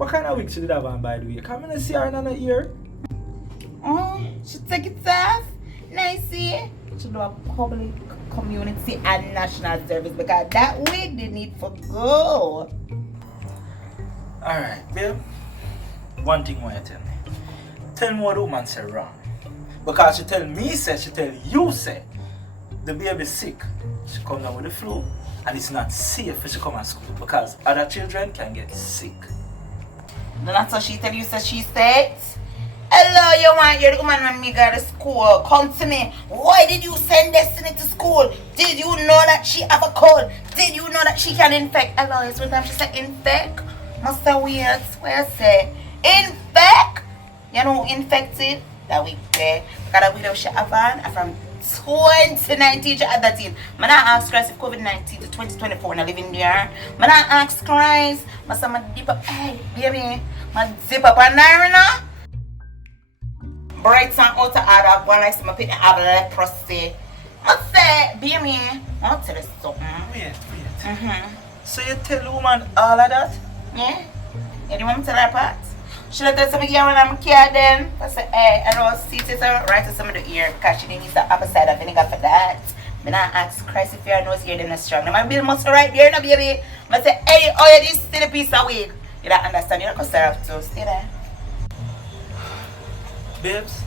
What kind of wig she did have on, by the way? Come in and see her in her ear. Oh, she take it off. Nicey. She do a public, community and national service because that wig they need for go. Alright, babe. One thing I want you to tell me. Tell me what the woman said wrong. Because she tell me say, she tell you say, the baby sick. She come down with the flu and it's not safe for she come to school because other children can get sick. That's what she tell you, so she said. Hello, you want your woman when me go to school. Come to me. Why did you send Destiny to school? Did you know that she have a cold? Did you know that she can infect? Hello, it's one time she said infect. Must have weird. Where say infect? You know who infected? That week there. Because that video she have on from 2019 to 2013. I ask Christ if COVID-19 to 2024 and I live in there. I ask Christ. I say my dip up. Hey, baby. My zip up on there now. Bright sun out of order. One like my picking have leprosy. I say, baby. I'll tell you something. Wait. So you tell the woman all of that? Yeah? You don't want me to tell her part? Should I tell some girl when I'm here then? I say, hey, I know, see it right to some of the ear because she didn't use the opposite of vinegar for that. Then I ask Christ if your nose here then is strong. Now my bill must right there, no baby. I say, hey, oh yeah, this still a piece of wig. You don't understand, you don't go serve too. Stay there. Babes,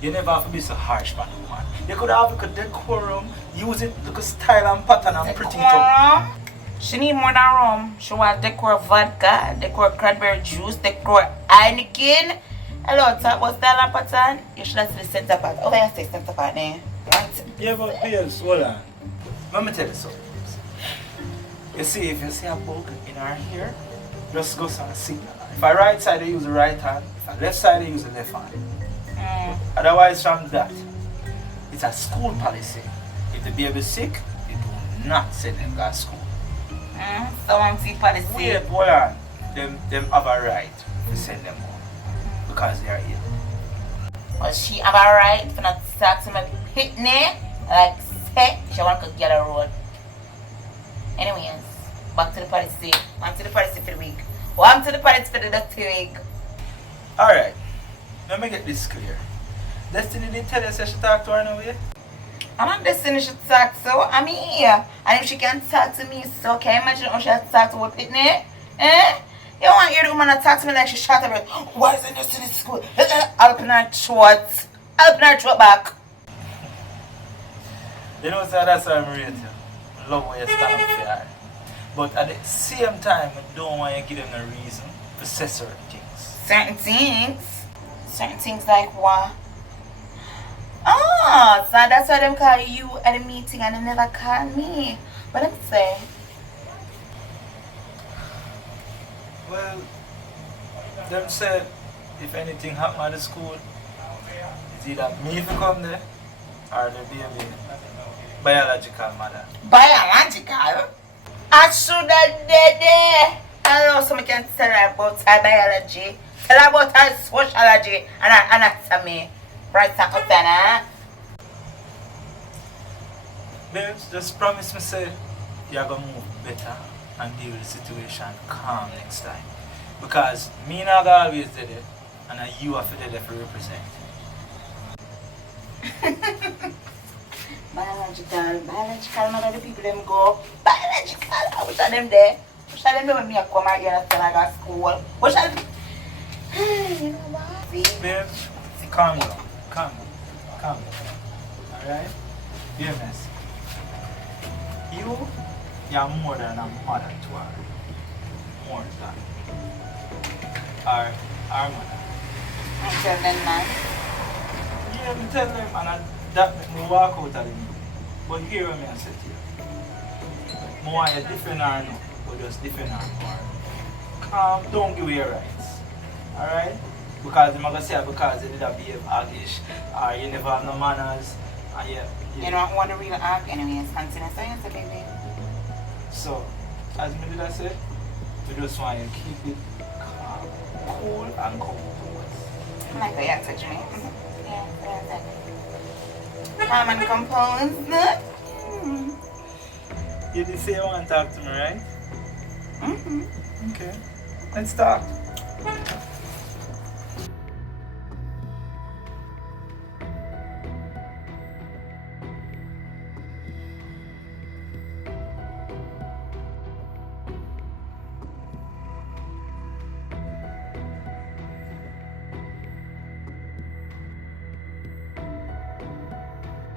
you never have to be so harsh man, woman. You could have a decorum, use it, look a style and pattern and pretty it up. She need more than rum. She want decor vodka, decor cranberry juice, decor Heineken. Hello, talk about style and pattern. You should have seen the center part. Over here, say center part there. Right? Yeah, but babes, hold on. Let me tell you something. You see, if you see a bug in her hair, just go on a signal. If I right side, I use the right hand. If I left side, I use the left hand. Otherwise, from that, it's a school policy. If the baby is sick, you do not send them to school. Someone see policy. Wait, hold on. Them have a right to send them home because they are ill. Well, she have a right for not to talk to my pitney. Like, say, she want to get a road. Anyways, back to the policy. On to the policy for the week. One to the policy for the dirty week. Alright, let me get this clear. Destiny didn't tell us that she talked to her no way? I'm not Destiny she talk so. I'm here. And if she can talk to me, so can you imagine how she has to talk to her pitney? Eh? You want your woman to talk to me like she shot her. Why is it Destiny to school? I'll open her throat. I'll open her throat back. You know, sir, that's why I'm rate you. I love when you stand up for her. But at the same time, I don't want you to give them a reason to say certain things. Certain things? Certain things like what? Oh, so that's why them call you at a meeting and they never call me. What them say? Well, them said if anything happen at the school, it's either me if come there or the baby biological mother. Biological? I should have did there. I know somebody can tell her about her biology, tell her about her sociology and her anatomy. Right, Sakotana? Babes, just promise me say you're gonna move better and deal with the situation calm next time. Because me and I always did it and you have to do it to represent. Biological, none of the people them go. Biological, I wish I them there. Wish I them there when me come out here and tell I got school. Wish I them. You know what? Babes, calm down. Calm down. Alright? Be a mess. You're more than a mother to her. More than. Our mother. I'm telling them, man. Yeah, I tell them and that make me walk out of them. But here what I say to you. I want you different or no, but just different or more. Don't give away your rights. Alright? Because I'm going to say because they did a behave hoggish or you never have no manners and You don't want to real arc anyways. Continue saying so, baby. So, as me did I say, we just want you to keep it calm, cool and composed. I like that you touch me. Yeah, calm and composed. You did say you want to talk to me, right? Mm-hmm. Okay. Let's talk.